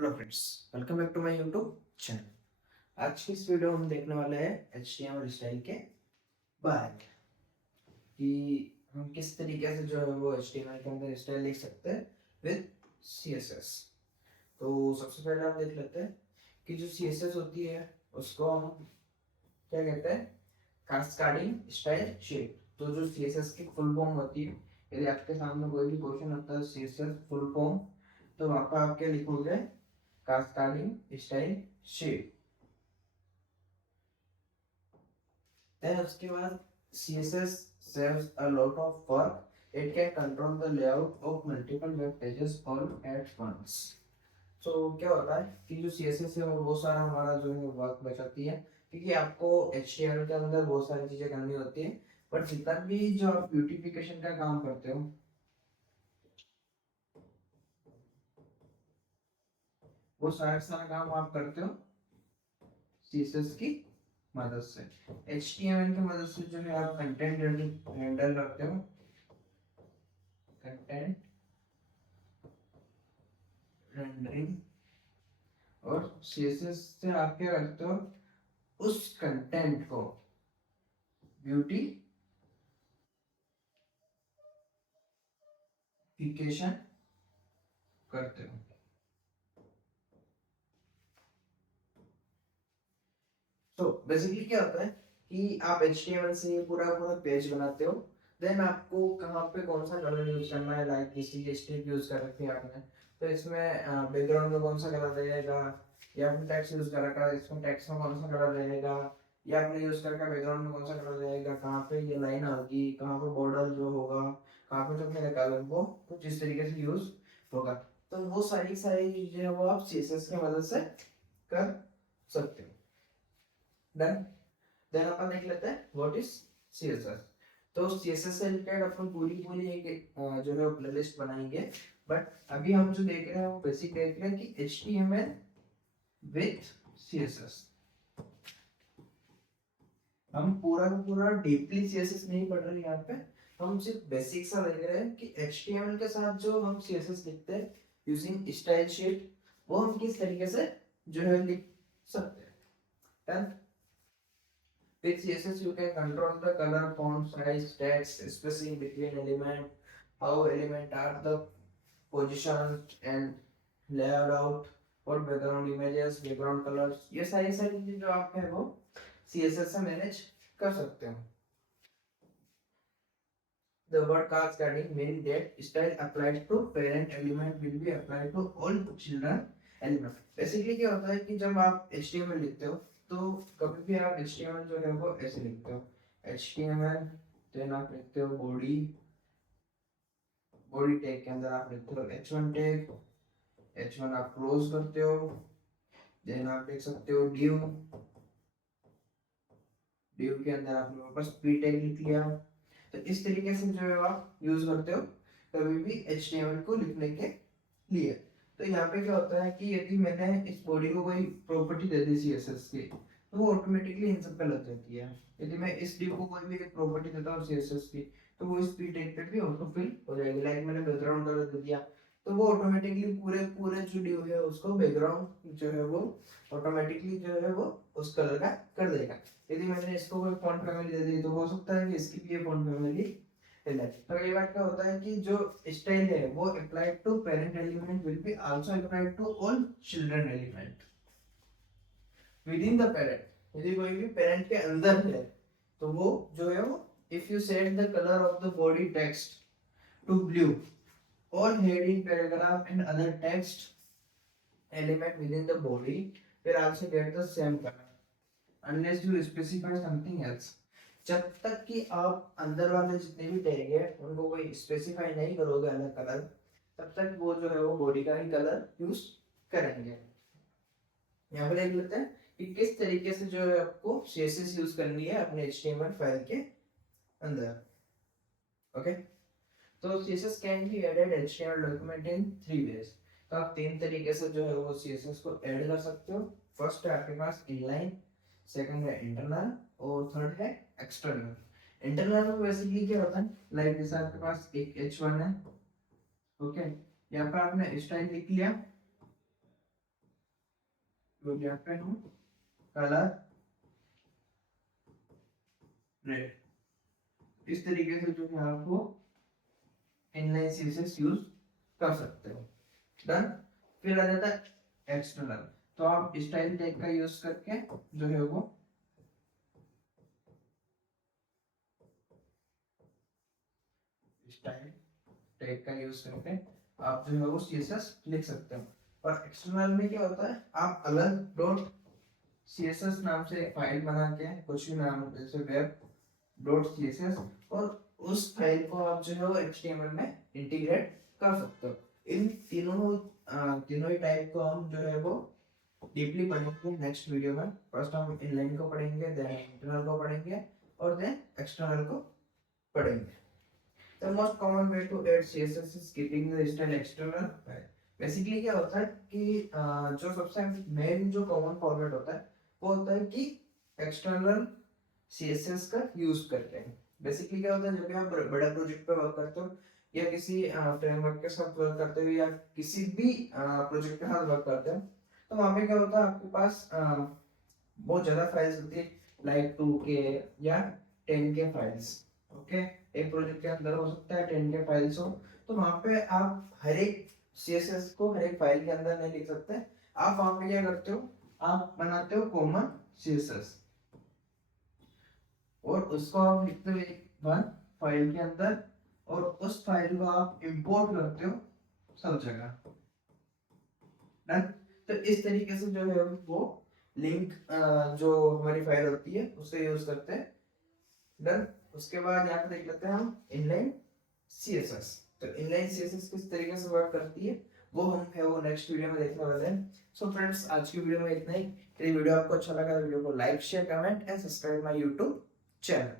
Hello friends, welcome back to my YouTube channel. आज की इस वीडियो में हम देखने वाले हैं HTML स्टाइल के बारे में कि हम किस तरीके से जो है वो HTML के अंदर स्टाइल लिख सकते हैं विद CSS। तो सबसे पहले हम देख लेते हैं कि जो CSS होती है उसको हम क्या कहते हैं, कास्केडिंग स्टाइल शीट। तो जो CSS की फुल फॉर्म होती है, यदि आपके सामने कोई भी क्वेश्चन होता है CSS फुल फॉर्म, तो वहाँ पर आप क्या लिखोगे, कास्केडिंग स्टाइल शीट। देन उसके बाद CSS saves a lot of work. It can control the layout of multiple web pages all at once. So क्या होता है कि जो CSS है वो बहुत सारा हमारा जो है वर्क बचाती है, क्योंकि आपको HTML के अंदर बहुत सारी चीजें करनी होती है। बट जितना भी जो आप ब्यूटिफिकेशन का काम करते हो, वो सारा काम आप करते हो CSS की मदद से। HTML की मदद से जो है आप कंटेंट हैंडल करते हो, कंटेंट रेंडरिंग। और CSS से आप क्या करते हो, उस कंटेंट को ब्यूटिफिकेशन करते हो। तो बेसिकली क्या होता है कि आप HTML से ये पूरा पूरा पेज बनाते हो। देन आपको कहाँ पे कौन सा कलर यूज करना है, लाइक किसी की स्ट्रिप यूज कर रखी है आपने, तो इसमें बैकग्राउंड में कौन सा कलर रहेगा, या आपने टेक्स्ट यूज कर रखा है, इसमें टेक्स्ट में कौन सा कलर रहेगा, या आपने यूज कर रखा बैकग्राउंड में कौन सा कलर रहेगा, कहाँ पे ये लाइन होगी, कहाँ पे बॉर्डर जो होगा, कहाँ पे जो अपने कलर को कुछ इस तरीके से यूज होगा। तो वो सारी सारी चीजें वो आप CSS की मदद से कर सकते हो। डन। देन अपन देख लेते हैं व्हाट इज CSS। तो CSS से रिलेटेड अपन पूरी पूरी एक जो है प्लेलिस्ट बनाएंगे। बट अभी हम जो देख रहे हैं वो बेसिक देख रहे हैं कि HTML विथ CSS। हम पूरा का पूरा डीपली CSS नहीं पढ़ रहे हैं यहाँ पे, हम सिर्फ बेसिक सा देख रहे हैं कि HTML के साथ जो हम CSS लिखते हैं यूजिंग स्टाइल शीट, वो हम किस तरीके से जो है लिख सकते हैं। Done. With CSS, you can control the color, font size, text, spacing between element, how element are the position and layout, what background images, background colors, ये सारी सारी चीजें जो आप है वो CSS से मैनेज कर सकते हो। The word cascading means that style applied to parent element will be applied to all children element. Basically क्या होता है कि जब आप HTML लिखते हो तो कभी भी आप HTML जो है वो ऐसे लिखते हो, HTML, देन आप लिखते हो बॉडी, बॉडी टैग के अंदर आप लिखते हो H1 टैग, H1 आप क्लोज करते हो, देन आप लिख सकते हो div, div के अंदर आपने वापस p टैग लिख लिया। तो इस तरीके से जो है आप यूज करते हो कभी भी HTML को लिखने के लिए। तो यहाँ पे क्या होता है कि यदि मैंने इस बॉडी को कोई प्रॉपर्टी दे दी CSS की, तो वो ऑटोमेटिकली इन सब पे लग जाती है। यदि मैं इस div को कोई भी एक प्रॉपर्टी देता हूँ CSS की, तो वो इस p टैग पे भी ऑटो फिल हो जाएगी। लाइक मैंने बैकग्राउंड कलर दे दिया, तो वो ऑटोमेटिकली पूरे पूरे जो div है उसको बैकग्राउंड जो है वो ऑटोमेटिकली जो है वो उस कलर का कर देगा। यदि मैंने इसको कोई फॉन्ट फैमिली दे दी, तो हो सकता है कि इसकी भी ये फॉन्ट फैमिली ले ले। तो कई बार क्या होता है कि जो स्टाइल है वो applied to parent element will be also applied to all children element within the parent. यदि कोई भी पेरेंट के अंदर है तो वो जो है वो, if you set the colour of the body text to blue, all heading paragraph and other text element within the body will also get the same color unless you specify something else। जब तक कि आप अंदर वाले जितने भी tag है उनको कोई स्पेसिफाई नहीं करोगे अलग कलर, तब तक वो जो है वो बॉडी का ही कलर यूज करेंगे। यहाँ पे देख लेते हैं कि किस तरीके से जो है आपको CSS यूज करनी है अपने HTML फाइल के अंदर। ओके। तो CSS can be added HTML document in 3 ways. तो आप 3 तरीके से जो है वो CSS को ऐड कर सकते हो। फर्स्ट है आपके पास इनलाइन, सेकंड है इंटरनल, और थर्ड है एक्सटर्नल। इंटरनल में बेसिकली क्या होता है, लाइक जैसे आपके पास एक H1 है, ओके, यहाँ पे आपने स्टाइल लिख लिया, तो यहाँ पे हम कलर रेड इस तरीके से जो है आपको इनलाइन सीएसएस यूज कर सकते हो। डन। फिर आ जाता है एक्सटर्नल। तो आप स्टाइल टैग का यूज करके जो है वो स्टाइल टैग का यूज करके आप जो है वो सीएसएस लिख सकते हो। और एक्सटर्नल में क्या होता है, आप अलग डॉट सीएसएस नाम से फाइल बना के कुछ भी नाम जैसे वेब डॉट सीएसएस और उस फाइल को आप जो है वो एचटीएमएल में इंटीग्रेट कर सकते हो। इन तीनों ही टाइप को हम जो है वो डीपली पढ़ेंगे नेक्स्ट वीडियो में। फर्स्ट हम इनलाइन को पढ़ेंगे, देन इंटरनल को पढ़ेंगे और देन एक्सटर्नल को पढ़ेंगे। The most common way to add CSS is keeping the style external. Basically क्या होता है कि जो सबसे मेन जो कॉमन फॉर्मेट होता है वो होता है कि एक्सटर्नल CSS का यूज करते हैं। बेसिकली क्या होता है, जब भी आप बड़ा प्रोजेक्ट पे वर्क करते हो या किसी फ्रेमवर्क के साथ वर्क करते हो या किसी भी प्रोजेक्ट के साथ वर्क करते हो, तो वहाँ पे क्या होता है, आपके पास बहुत ज़्यादा फाइल्स होती है, लाइक 2K या 10K फाइल्स। ओके, एक प्रोजेक्ट के अंदर हो सकता है 10K फाइल्स हो, तो वहाँ पे आप हर एक CSS को हर एक फाइल के अंदर नहीं लिख सकते। आप वहाँ पे क्या करते हो, आप बनाते हो कॉमन CSS और उसको आप लिखते हो एक वन फाइल के अंदर और उस फाइल को आप इंपोर्ट करते हो सब जगह। डन। तो इस तरीके से जो है वो लिंक जो हमारी फाइल होती है उसे यूज करते हैं। डन। उसके बाद यहाँ पे देख लेते हैं हम इनलाइन सीएसएस। तो इनलाइन सीएसएस किस तरीके से वर्क करती है वो हम है वो नेक्स्ट वीडियो में देखने वाले हैं। सो फ्रेंड्स, आज की वीडियो में इतना ही। यदि वीडियो आपको अच्छा लगा तो वीडियो को like share comment and subscribe my YouTube channel.